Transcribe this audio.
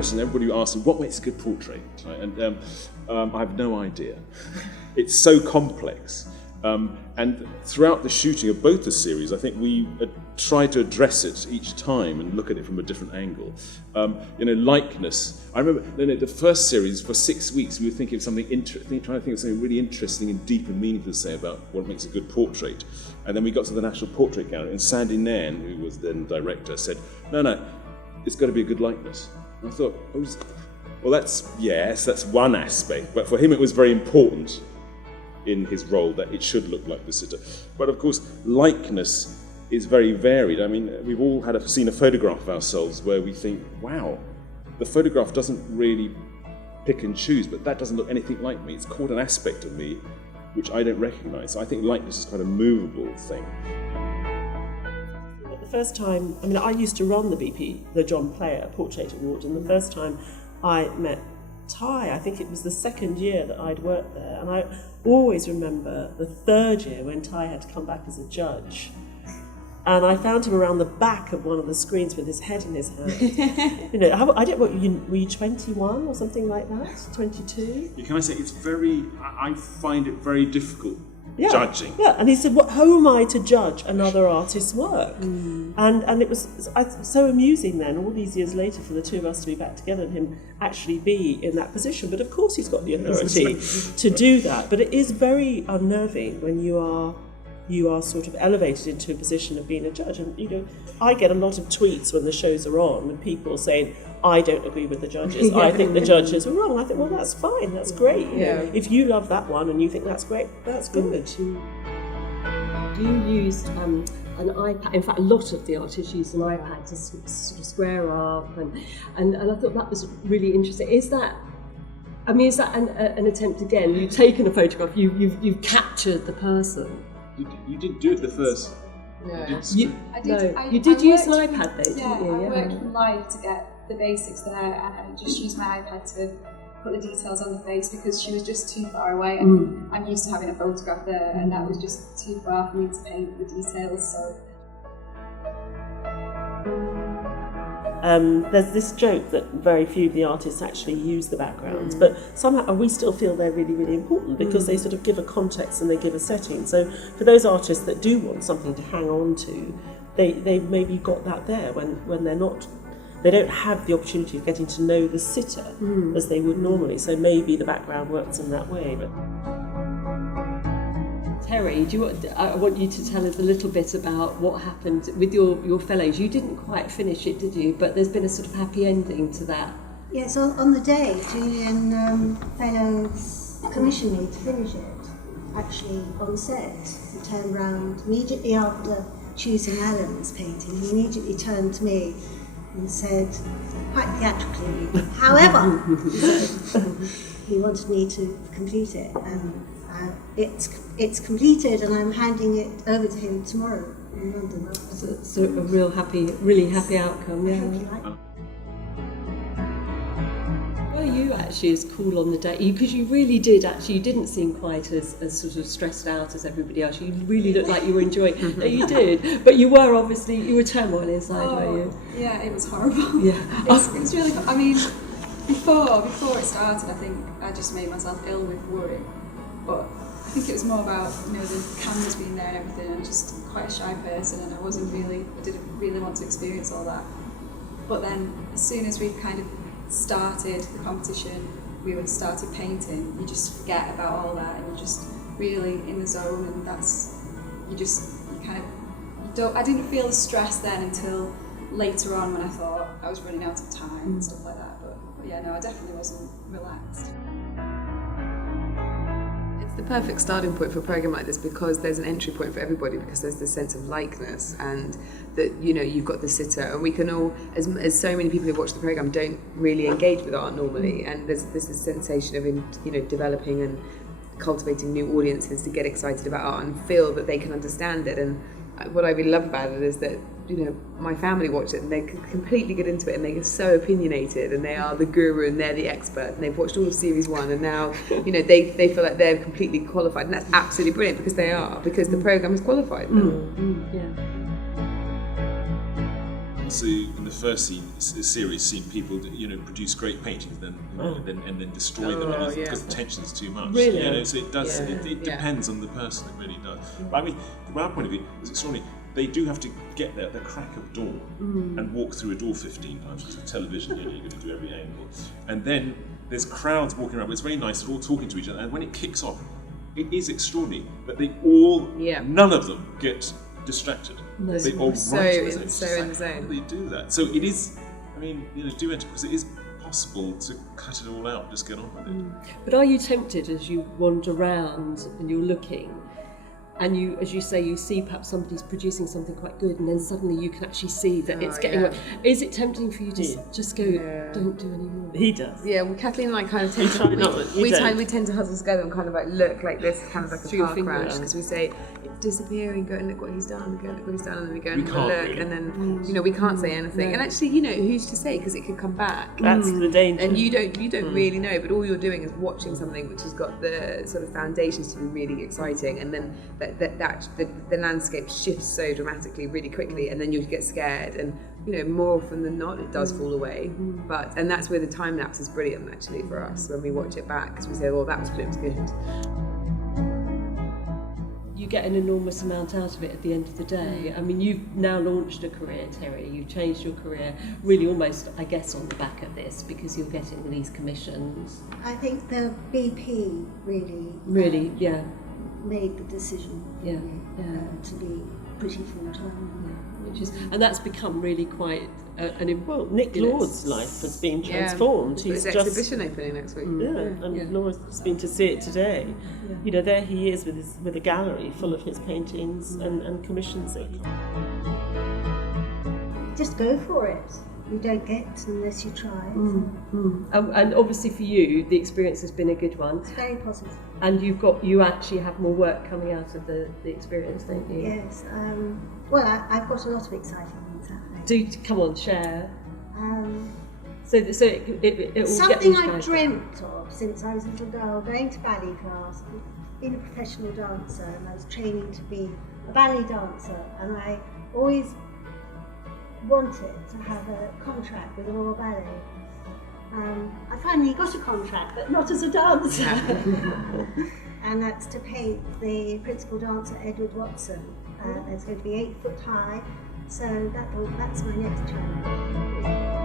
question. Everybody asks me, what makes a good portrait? Right? And I have no idea. It's so complex. And throughout the shooting of both the series, I think we tried to address it each time and look at it from a different angle. Likeness. I remember the first series, for 6 weeks, we were thinking of something trying to think of something really interesting and deep and meaningful to say about what makes a good portrait. And then we got to the National Portrait Gallery, and Sandy Nairn, who was then director, said, no, it's got to be a good likeness. And I thought, well, that's one aspect, but for him it was very important in his role that it should look like the sitter. But of course, likeness is very varied. I mean, we've all seen a photograph of ourselves where we think, wow, the photograph doesn't really pick and choose, but that doesn't look anything like me. It's caught an aspect of me which I don't recognise. So I think likeness is quite a movable thing. The first time, I used to run the BP, the John Player Portrait Award, and the first time I met Ty, I think it was the second year that I'd worked there, and I always remember the third year when Ty had to come back as a judge, and I found him around the back of one of the screens with his head in his hand. I don't know, were you 21 or something like that? 22? Can I say, I find it very difficult judging. Yeah, and he said, who am I to judge another artist's work? And it was so amusing then, all these years later, for the two of us to be back together and him actually be in that position. But of course he's got the authority to do that. But it is very unnerving when you are sort of elevated into a position of being a judge. And I get a lot of tweets when the shows are on with people saying, I don't agree with the judges. I think the judges are wrong. I think, well, that's fine. That's great. If you love that one and you think that's great, that's good. You used an iPad. In fact, a lot of the artists used an iPad to sort of square up, and I thought that was really interesting. Is that an attempt again? You've taken a photograph. You've captured the person. You didn't do it the first. No, you did use an iPad though, didn't you? I worked from live to get the basics there, and I just used my iPad to put the details on the face because she was just too far away, and I'm used to having a photograph there, and that was just too far for me to paint the details. So there's this joke that very few of the artists actually use the backgrounds, but somehow we still feel they're really, really important because they sort of give a context and they give a setting. So for those artists that do want something to hang on to, they maybe got that there when they don't have the opportunity of getting to know the sitter as they would normally. So maybe the background works in that way. But Terry, I want you to tell us a little bit about what happened with your fellows. You didn't quite finish it, did you? But there's been a sort of happy ending to that. Yes, on the day, Julian Fellows commissioned me to finish it, actually on set. He turned round immediately after choosing Alan's painting. He immediately turned to me and said, quite theatrically, however, he wanted me to complete it. And it's completed, and I'm handing it over to him tomorrow in London. So a really happy outcome. Yeah. Were you actually as cool on the day? Because you really did actually. You didn't seem quite as sort of stressed out as everybody else. You really looked like you were enjoying. No, you did, but you were turmoil inside, were you? Yeah, it was horrible. Yeah, it's really. I mean, before it started, I think I just made myself ill with worry. But I think it was more about the cameras being there and everything. I'm just quite a shy person, and I didn't really want to experience all that. But then, as soon as we kind of started the competition, we started painting. You just forget about all that, and you're just really in the zone. And I didn't feel the stress then until later on when I thought I was running out of time and stuff like that. But yeah, no, I definitely wasn't relaxed. The perfect starting point for a programme like this, because there's an entry point for everybody, because there's this sense of likeness, and that you've got the sitter, and we can all, as so many people who watch the programme don't really engage with art normally, and there's this sensation of developing and cultivating new audiences to get excited about art and feel that they can understand it. And what I really love about it is that my family watch it and they completely get into it, and they are so opinionated, and they are the guru and they're the expert, and they've watched all of series 1, and now they feel like they're completely qualified, and that's absolutely brilliant because they are, because the programme has qualified them. also in the first series seen people produce great paintings, and then destroy them because the tension's too much. Really? So it does. It depends on the person. It really does. But I mean, from our point of view, it's extraordinary. They do have to get there at the crack of dawn and walk through a door 15 times, because with television, you're going to do every angle. And then there's crowds walking around, but it's very nice, they're all talking to each other. And when it kicks off, it is extraordinary that they all, none of them get distracted. They all so in the zone. How do they do that? So it is, I mean, do enter, because it is possible to cut it all out, just get on with it. But are you tempted as you wander around and you're looking, and you, as you say, you see perhaps somebody's producing something quite good, and then suddenly you can actually see that it's getting work. Is it tempting for you to just go, don't do any more? He does. Yeah, well, Kathleen and I kind of tend we tend to huddle together and kind of like look like this, kind of like a car crash, because we say it's disappearing, go and look what he's done, go and look what he's done, and then we go and have a look, and then we can't say anything. And actually, who's to say, because it could come back. That's the danger. And you don't really know, but all you're doing is watching something which has got the sort of foundations to be really exciting, and then the landscape shifts so dramatically really quickly, and then you get scared, and more often than not it does fall away. And that's where the time lapse is brilliant actually for us when we watch it back, because we say, well, that was good. You get an enormous amount out of it at the end of the day. I mean, you've now launched a career, Terry. You've changed your career really almost, I guess, on the back of this, because you're getting these commissions. I think the BP really made the decision to be pretty full-time. And that's become really quite Nick Lord's life has been transformed. He's He's exhibition opening next week. Lord's been to see it today. There he is with a gallery full of his paintings and commissions that he... Just go for it. You don't get unless you try. And obviously for you, the experience has been a good one. It's very positive. And you actually have more work coming out of the experience, don't you? Yes. I've got a lot of exciting things happening. Do come on, share. So it will something get I've dreamt of since I was a little girl, going to ballet class, being a professional dancer, and I was training to be a ballet dancer, and I always wanted to have a contract with the Royal Ballet. I finally got a contract, but not as a dancer. And that's to paint the principal dancer, Edward Watson. It's going to be 8 foot high, so that's my next challenge.